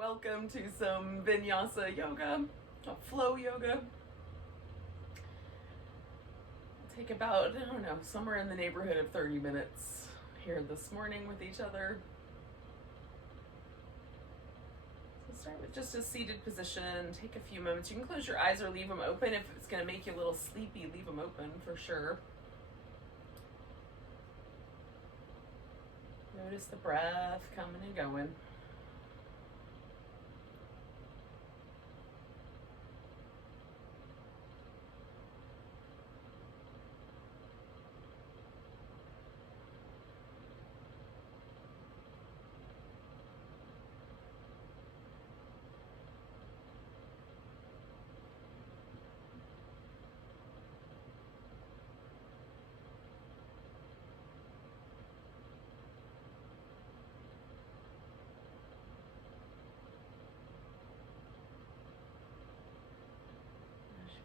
Welcome to some vinyasa yoga, flow yoga. It'll take about, I don't know, somewhere in the neighborhood of 30 minutes here this morning with each other. So start with just a seated position, take a few moments. You can close your eyes or leave them open. If it's going to make you a little sleepy, leave them open for sure. Notice the breath coming and going.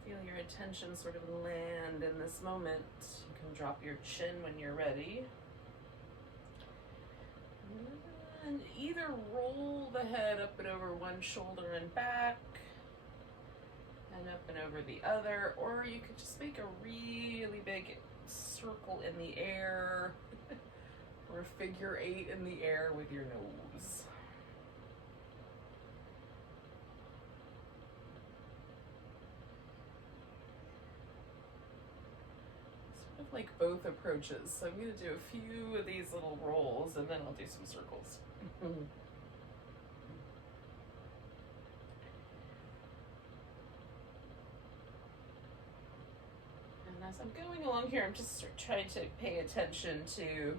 Feel your attention sort of land in this moment. You can drop your chin when you're ready. And either roll the head up and over one shoulder and back, and up and over the other, or you could just make a really big circle in the air, or a figure eight in the air with your nose. Like both approaches. So I'm going to do a few of these little rolls and then I'll do some circles. And as I'm going along here, I'm just trying to pay attention to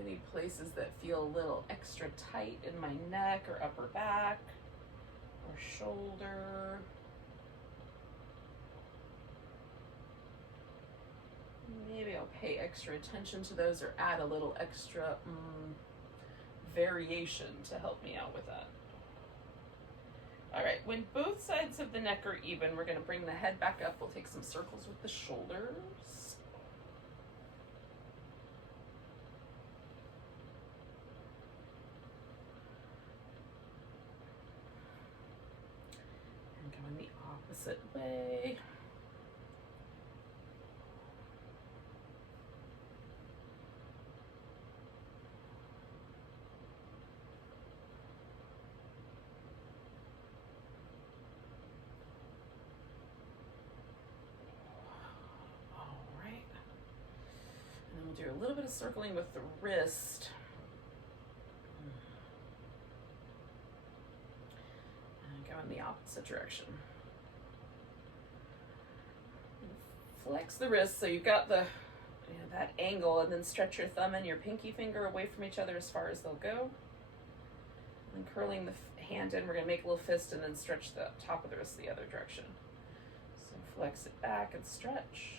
any places that feel a little extra tight in my neck or upper back or shoulder. Maybe I'll pay extra attention to those or add a little extra variation to help me out with that. All right, when both sides of the neck are even, we're going to bring the head back up. We'll take some circles with the shoulders. And going the opposite way. Do a little bit of circling with the wrist. And go in the opposite direction. Flex the wrist so you've got the that angle, and then stretch your thumb and your pinky finger away from each other as far as they'll go. And then curling the hand in, we're going to make a little fist and then stretch the top of the wrist the other direction. So flex it back and stretch.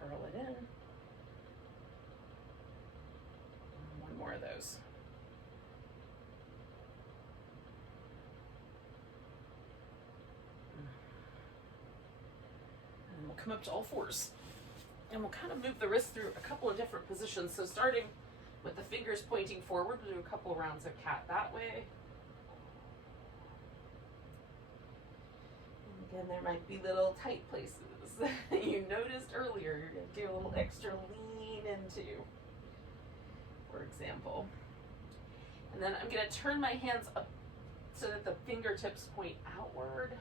Curl it in. One more of those. And we'll come up to all fours. And we'll kind of move the wrist through a couple of different positions. So starting with the fingers pointing forward, we'll do a couple rounds of cat that way. Again, there might be little tight places that you noticed earlier. You're going to do a little extra lean into, for example. And then I'm going to turn my hands up so that the fingertips point outward.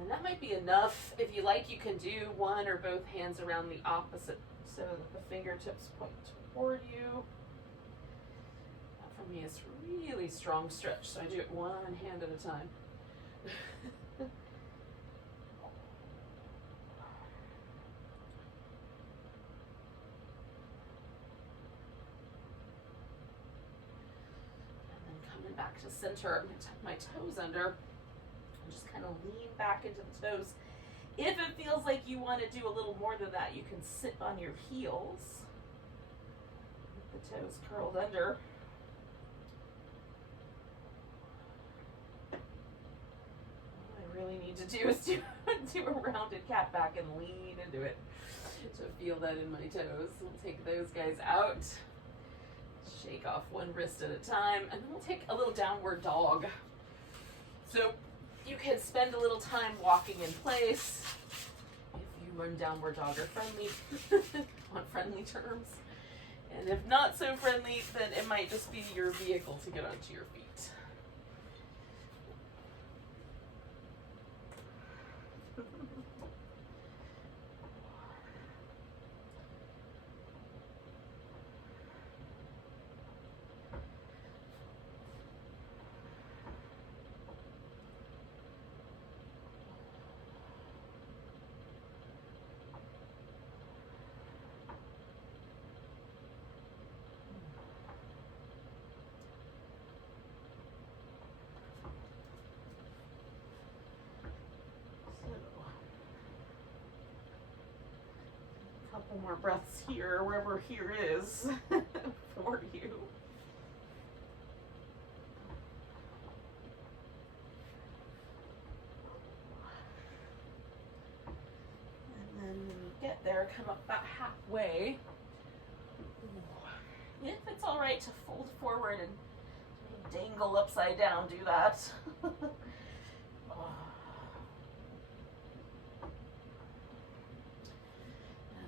And that might be enough. If you like, you can do one or both hands around the opposite so that the fingertips point toward you. That for me is really strong stretch, so I do it one hand at a time. And then coming back to center, I'm going to tuck my toes under. Just kind of lean back into the toes. If it feels like you want to do a little more than that, you can sit on your heels with the toes curled under. need to do is do a rounded cat back and lean into it to feel that in my toes. We'll take those guys out. Shake off one wrist at a time, and then we'll take a little downward dog. So you can spend a little time walking in place if you and downward dog are friendly, on friendly terms. And if not so friendly, then it might just be your vehicle to get onto your feet. Couple more breaths here, wherever here is for you. And then when you get there, come up about halfway. If it's all right to fold forward and dangle upside down, do that.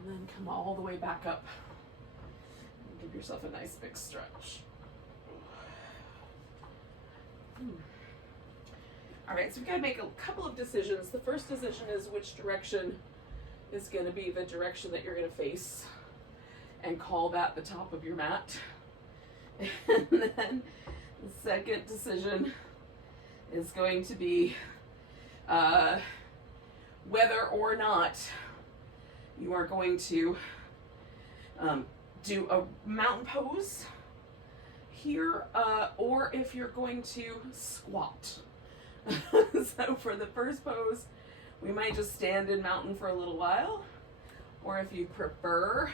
And then come all the way back up and give yourself a nice big stretch. All right, so we've got to make a couple of decisions. The first decision is which direction is going to be the direction that you're going to face, and call that the top of your mat. And then the second decision is going to be whether or not you are going to do a mountain pose here, or if you're going to squat. So for the first pose, we might just stand in mountain for a little while, or if you prefer,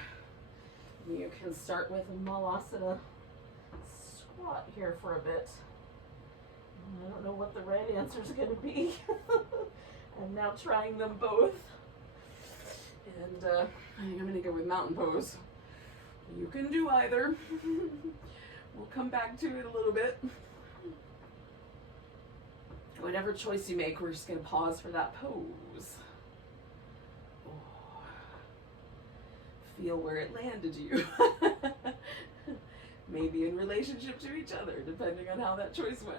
you can start with a malasana squat here for a bit. I don't know what the right answer is going to be. I'm now trying them both. And I think I'm going to go with mountain pose. You can do either. We'll come back to it a little bit. Whatever choice you make, we're just going to pause for that pose. Oh. Feel where it landed you. Maybe in relationship to each other, depending on how that choice went.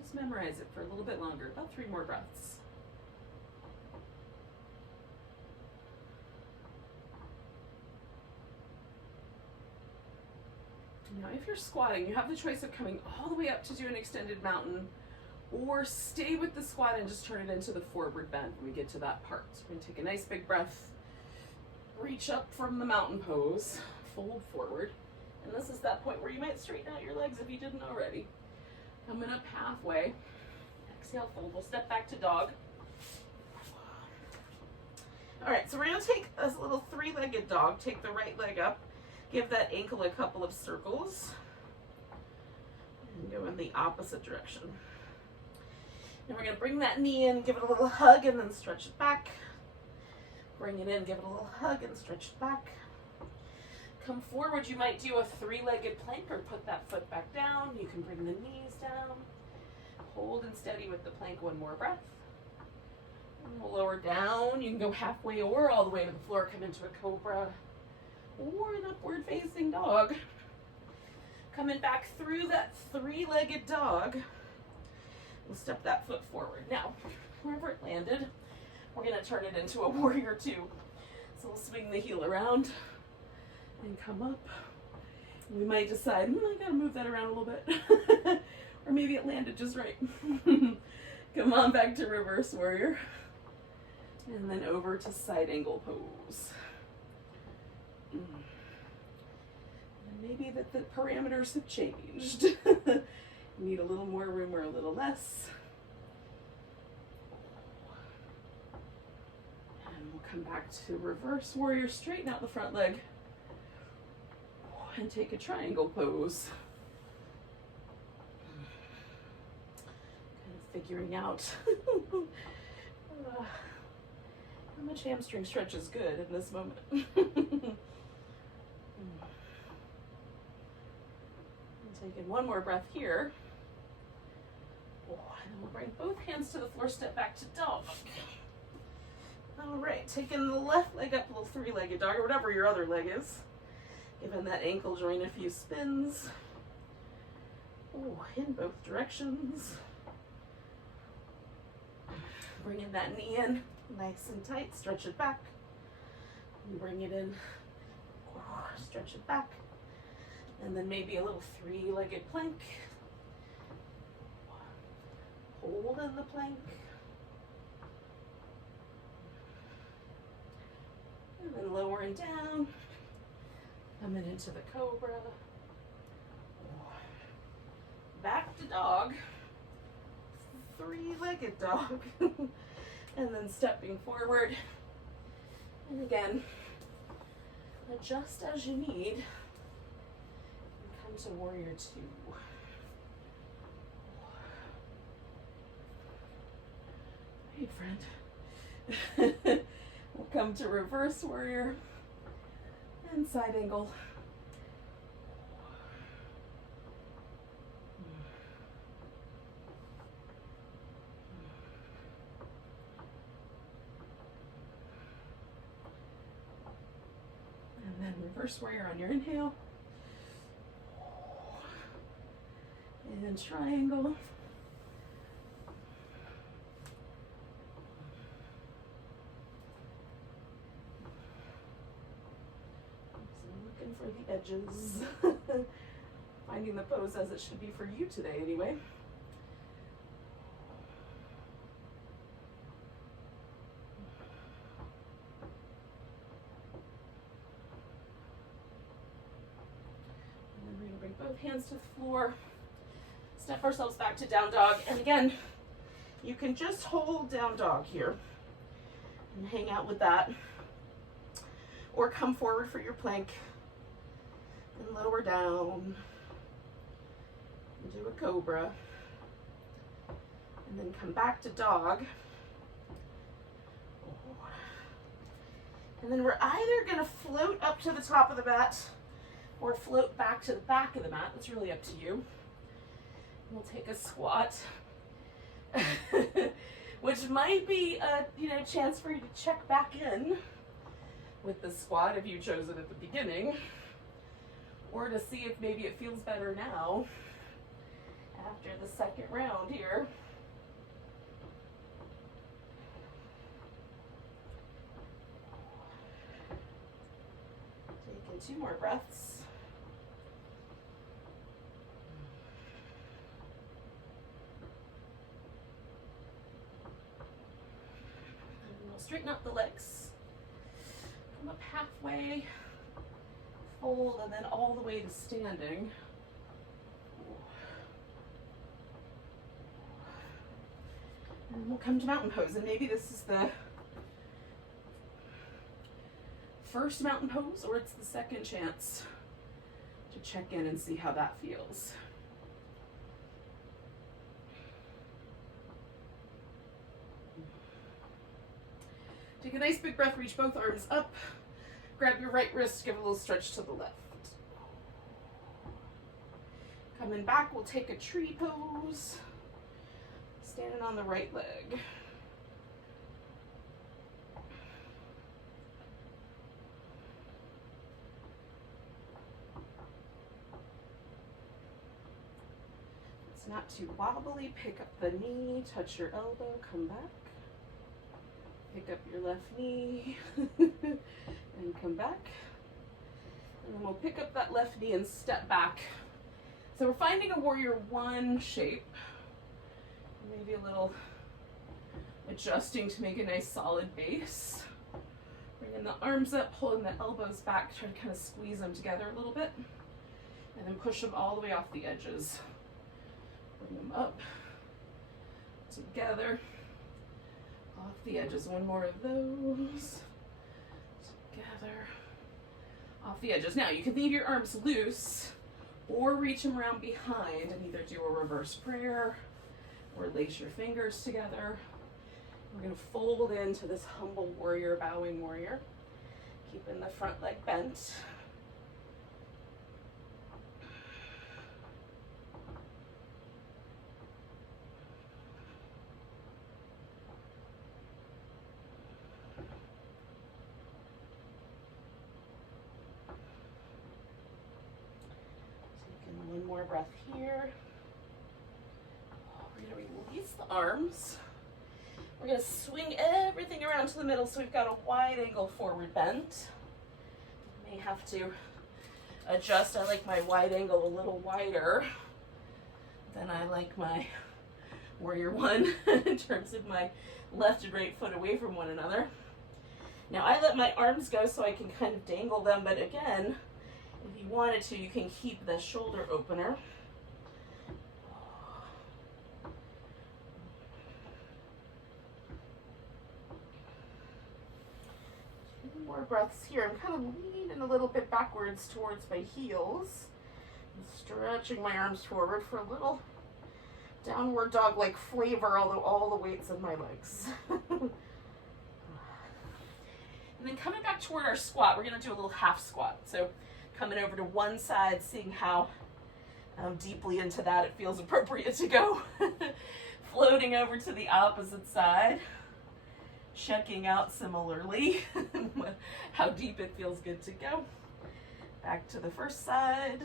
Just memorize it for a little bit longer, about 3 more breaths. Now, if you're squatting, you have the choice of coming all the way up to do an extended mountain, or stay with the squat and just turn it into the forward bend when we get to that part. So we're going to take a nice big breath, reach up from the mountain pose, fold forward, and this is that point where you might straighten out your legs if you didn't already. Coming up halfway, exhale, fold. We'll step back to dog. All right, so we're going to take a little 3-legged dog. Take the right leg up, give that ankle a couple of circles, and go in the opposite direction. And we're going to bring that knee in, give it a little hug, and then stretch it back. Bring it in, give it a little hug, and stretch it back. Come forward. You might do a 3-legged plank or put that foot back down. You can bring the knees down. Hold and steady with the plank. 1 more breath. And we'll lower down. You can go halfway or all the way to the floor. Come into a cobra or an upward facing dog. Coming back through that 3-legged dog. We'll step that foot forward. Now, wherever it landed, we're going to turn it into a warrior 2. So we'll swing the heel around and come up. We might decide, I gotta move that around a little bit. Or maybe it landed just right. Come on back to reverse warrior. And then over to side angle pose. And maybe that the parameters have changed. Need a little more room or a little less. And we'll come back to reverse warrior, straighten out the front leg. and take a triangle pose. Kind of figuring out how much hamstring stretch is good in this moment. Taking one more breath here. Oh, and then we'll bring both hands to the floor, step back to dog. All right, taking the left leg up, little three-legged dog, or whatever your other leg is. Giving that ankle joint a few spins. Oh, in both directions. Bringing that knee in, nice and tight, stretch it back. And bring it in, stretch it back. And then maybe a little three-legged plank. Hold in the plank. And then lowering down. Coming into the cobra. Back to dog. Three-legged dog. And then stepping forward. And again, adjust as you need. To warrior two. Hey, friend. We'll come to reverse warrior and side angle. And then reverse warrior on your inhale. And triangle. So looking for the edges. Finding the pose as it should be for you today anyway. And then we're going to bring both hands to the floor. Step ourselves back to down dog. And again, you can just hold down dog here and hang out with that. Or come forward for your plank and lower down. And do a cobra. And then come back to dog. And then we're either going to float up to the top of the mat or float back to the back of the mat. That's really up to you. We'll take a squat, which might be a chance for you to check back in with the squat if you chose it at the beginning, or to see if maybe it feels better now after the second round here. Taking 2 more breaths. Straighten out the legs, come up halfway, fold, and then all the way to standing. And we'll come to mountain pose, and maybe this is the first mountain pose, or it's the second chance to check in and see how that feels. Take a nice big breath, reach both arms up, grab your right wrist, give a little stretch to the left. Coming back, we'll take a tree pose, standing on the right leg. It's not too wobbly, pick up the knee, touch your elbow, come back. Pick up your left knee and come back. And then we'll pick up that left knee and step back. So we're finding a warrior one shape. Maybe a little adjusting to make a nice solid base. Bringing the arms up, pulling the elbows back, try to kind of squeeze them together a little bit. And then push them all the way off the edges. Bring them up, together. Off the edges, one more of those. Together. off the edges. Now you can leave your arms loose or reach them around behind and either do a reverse prayer or lace your fingers together. We're going to fold into this humble warrior, bowing warrior, keeping the front leg bent. So taking one more breath here. We're going to release the arms. We're going to swing everything around to the middle so we've got a wide angle forward bend. You may have to adjust. I like my wide angle a little wider than I like my warrior one in terms of my left and right foot away from one another. Now I let my arms go so I can kind of dangle them, but again, if you wanted to, you can keep the shoulder opener. More breaths here. I'm kind of leaning a little bit backwards towards my heels. I'm stretching my arms forward for a little downward dog-like flavor, although all the weight's in my legs. And then coming back toward our squat, we're going to do a little half squat. So coming over to one side, seeing how deeply into that it feels appropriate to go. Floating over to the opposite side. Checking out similarly how deep it feels good to go. Back to the first side,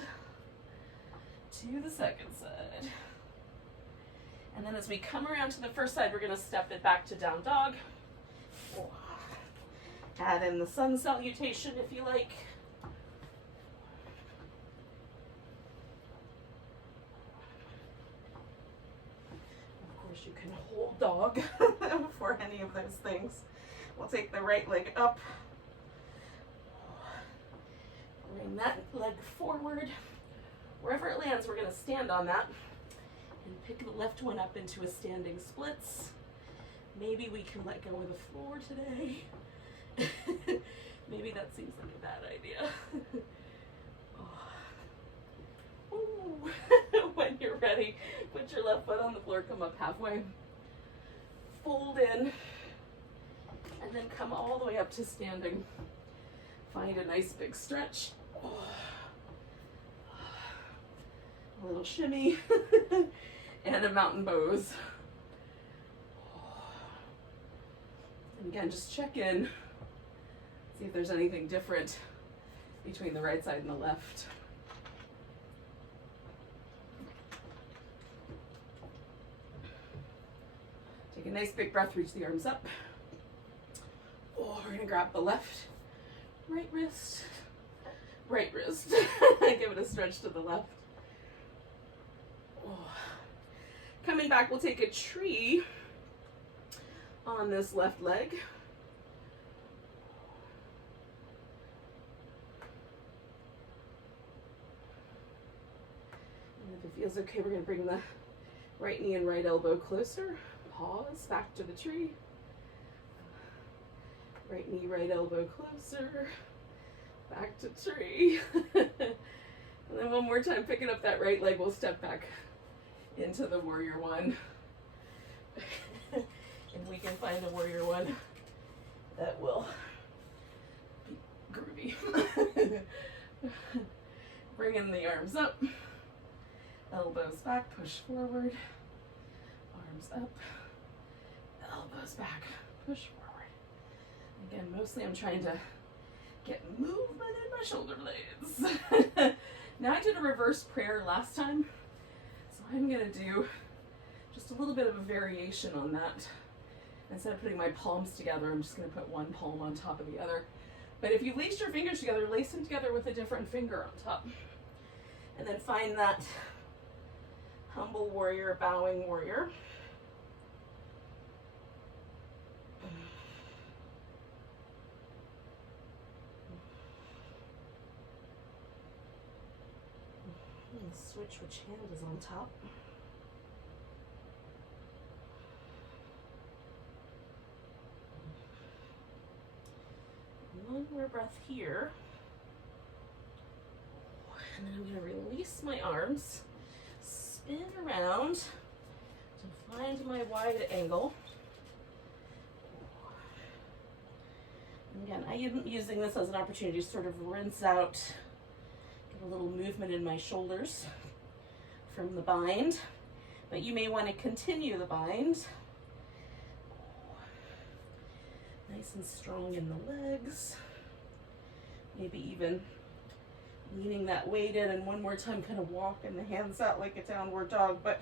to the second side. And then as we come around to the first side, we're going to step it back to down dog. Add in the sun salutation if you like. You can hold dog for any of those things. We'll take the right leg up. Bring that leg forward. Wherever it lands, we're going to stand on that and pick the left one up into a standing splits. Maybe we can let go of the floor today. Maybe that seems like a bad idea. Ooh. When you're ready, put your left foot on the floor, come up halfway, fold in, and then come all the way up to standing. Find a nice big stretch. A little shimmy, and a mountain pose. And again, just check in, see if there's anything different between the right side and the left. Take a nice big breath, reach the arms up. Oh, we're gonna grab the left, right wrist. Give it a stretch to the left. Oh. Coming back, we'll take a tree on this left leg. And if it feels okay, we're gonna bring the right knee and right elbow closer. Pause, back to the tree. Right knee, right elbow closer. Back to tree. And then one more time, picking up that right leg, we'll step back into the warrior one. And we can find a warrior one that will be groovy. Bringing the arms up. Elbows back, push forward. Arms up. Elbows back, push forward. Again, mostly I'm trying to get movement in my shoulder blades. Now I did a reverse prayer last time, so I'm gonna do just a little bit of a variation on that. Instead of putting my palms together, I'm just gonna put one palm on top of the other. But if you lace your fingers together, lace them together with a different finger on top. And then find that humble warrior, bowing warrior. And switch which hand is on top. One more breath here. And then I'm going to release my arms, spin around to find my wide angle. And again, I am using this as an opportunity to sort of rinse out, get a little movement in my shoulders from the bind, but you may want to continue the bind. Nice and strong in the legs. Maybe even leaning that weight in, and one more time kind of walking the hands out like a downward dog, but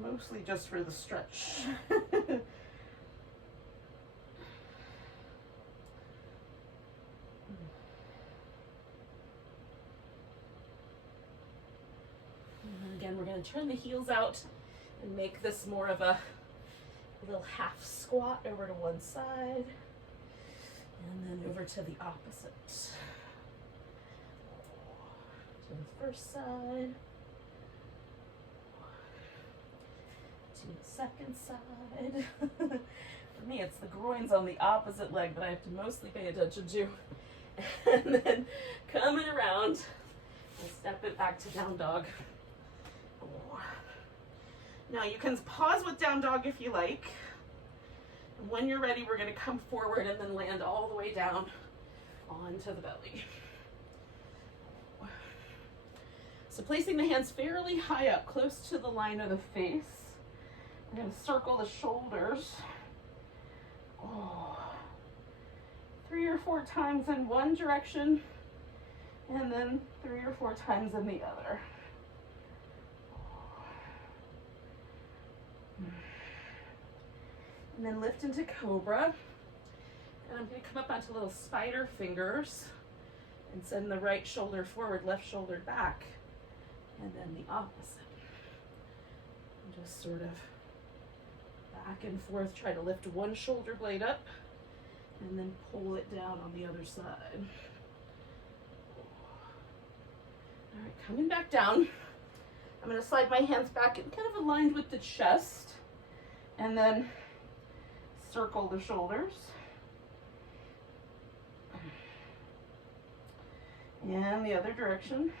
mostly just for the stretch. And again, we're going to turn the heels out and make this more of a little half squat over to one side, and then over to the opposite. To the first side, to the second side. For me, it's the groins on the opposite leg that I have to mostly pay attention to. And then coming around, and step it back to down dog. Now you can pause with down dog if you like. And when you're ready, we're going to come forward and then land all the way down onto the belly. So placing the hands fairly high up, close to the line of the face. We're going to circle the shoulders. 3 or 4 times in one direction, and then 3 or 4 times in the other. And then lift into cobra. And I'm going to come up onto little spider fingers and send the right shoulder forward, left shoulder back, and then the opposite. And just sort of back and forth, try to lift one shoulder blade up and then pull it down on the other side. All right, coming back down. I'm going to slide my hands back and kind of aligned with the chest, and then circle the shoulders. And the other direction.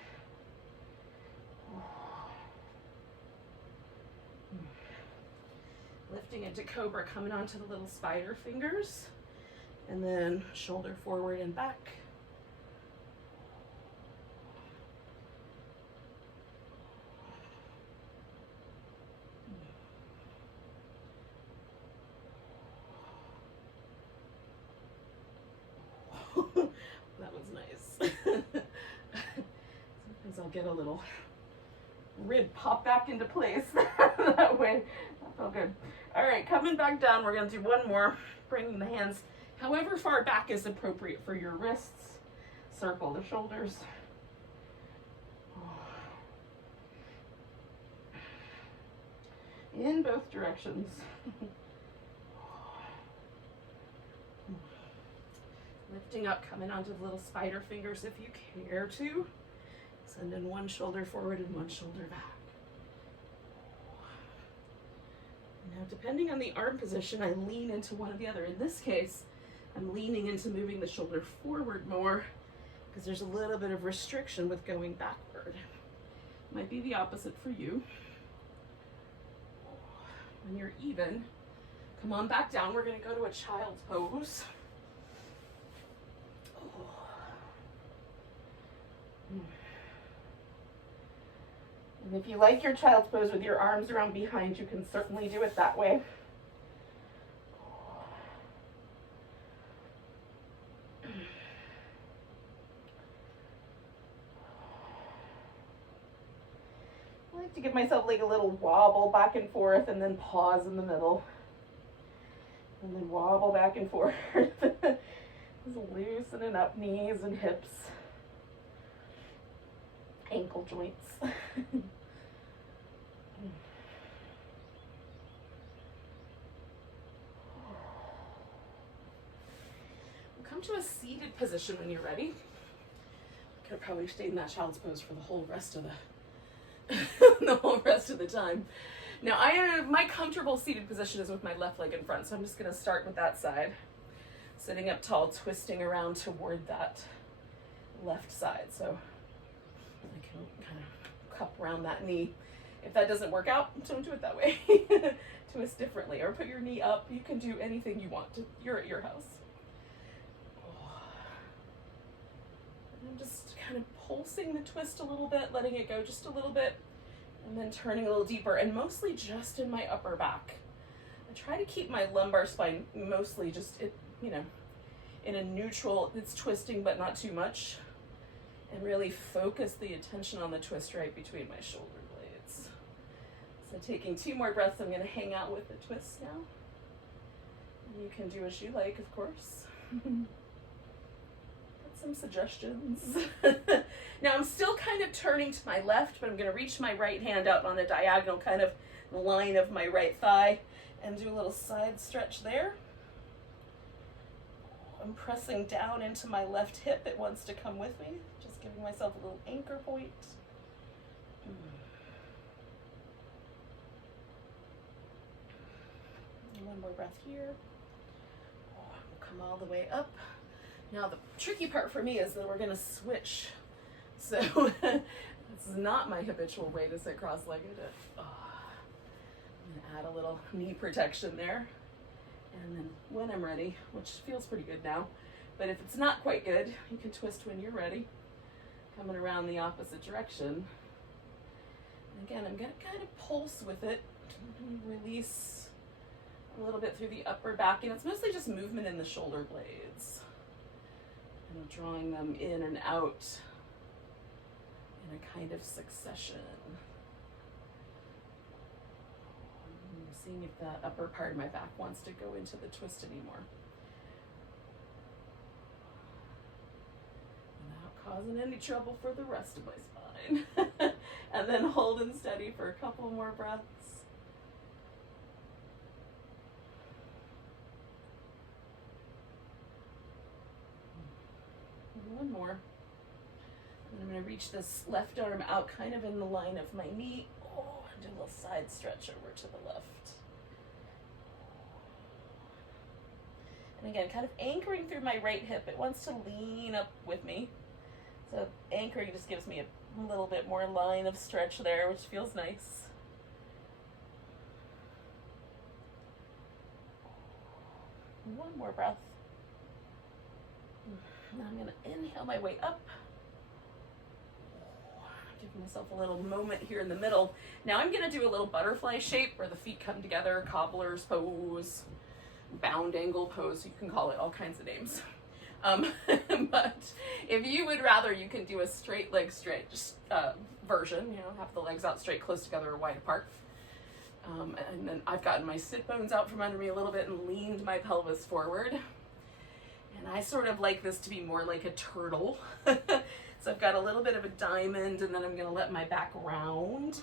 Lifting into cobra, coming onto the little spider fingers, and then shoulder forward and back. That was nice. Sometimes I'll get a little rib pop back into place that way. That felt good. All right, coming back down, we're going to do one more, bringing the hands however far back is appropriate for your wrists. Circle the shoulders. In both directions. Lifting up, coming onto the little spider fingers if you care to. Sending one shoulder forward and one shoulder back. Now, depending on the arm position, I lean into one or the other. In this case, I'm leaning into moving the shoulder forward more because there's a little bit of restriction with going backward. Might be the opposite for you. When you're even, come on back down. We're going to go to a child's pose. And if you like your child's pose with your arms around behind, you can certainly do it that way. I like to give myself like a little wobble back and forth and then pause in the middle. And then wobble back and forth. Just loosening up knees and hips. Ankle joints. We'll come to a seated position when you're ready. Could have probably stayed in that child's pose for the whole rest of the time. Now my comfortable seated position is with my left leg in front, so I'm just going to start with that side. Sitting up tall, twisting around toward that left side. So I can kind of cup around that knee. If that doesn't work out, don't do it that way. Twist differently, or put your knee up. You can do anything you want. You're at your house. And I'm just kind of pulsing the twist a little bit, letting it go just a little bit, and then turning a little deeper, and mostly just in my upper back. I try to keep my lumbar spine mostly just, in a neutral, it's twisting but not too much, and really focus the attention on the twist right between my shoulder blades. So taking 2 more breaths, I'm going to hang out with the twist now. And you can do as you like, of course. Some suggestions. Now I'm still kind of turning to my left, but I'm going to reach my right hand out on a diagonal kind of line of my right thigh and do a little side stretch there. I'm pressing down into my left hip. It wants to come with me. Just giving myself a little anchor point. And 1 more breath here. Come all the way up. Now the tricky part for me is that we're going to switch. So this is not my habitual way to sit cross-legged. I'm going to add a little knee protection there. And then when I'm ready, which feels pretty good now, but if it's not quite good, you can twist when you're ready. Coming around the opposite direction. And again, I'm going to kind of pulse with it. Release a little bit through the upper back, and it's mostly just movement in the shoulder blades. And drawing them in and out in a kind of succession. Seeing if the upper part of my back wants to go into the twist anymore. Without causing any trouble for the rest of my spine. And then holding steady for a couple more breaths. And 1 more. And I'm going to reach this left arm out kind of in the line of my knee. Do a little side stretch over to the left. And again, kind of anchoring through my right hip. It wants to lean up with me. So anchoring just gives me a little bit more line of stretch there, which feels nice. One more breath. Now I'm going to inhale my way up. Give myself a little moment here in the middle. Now I'm going to do a little butterfly shape where the feet come together, cobbler's pose, bound angle pose, you can call it all kinds of names. But if you would rather, you can do a straight leg stretch version, have the legs out straight, close together or wide apart. And then I've gotten my sit bones out from under me a little bit and leaned my pelvis forward. And I sort of like this to be more like a turtle. So I've got a little bit of a diamond, and then I'm going to let my back round.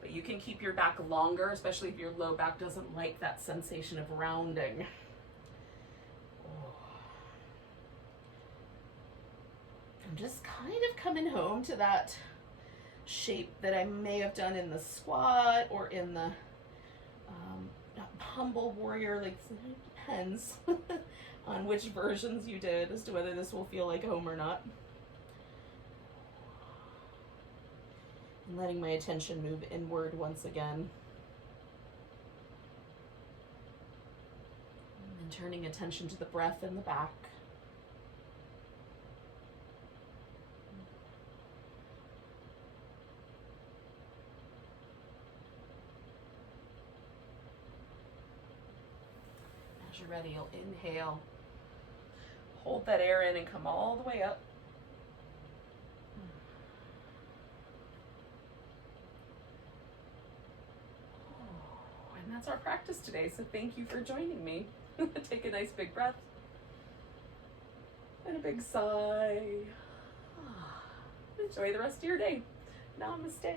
But you can keep your back longer, especially if your low back doesn't like that sensation of rounding. I'm just kind of coming home to that shape that I may have done in the squat or in the humble warrior. Like, it depends on which versions you did as to whether this will feel like home or not. And letting my attention move inward once again. And turning attention to the breath in the back. As you're ready, you'll inhale. Hold that air in and come all the way up. And that's our practice today, so thank you for joining me. Take a nice big breath. And a big sigh. Enjoy the rest of your day. Namaste.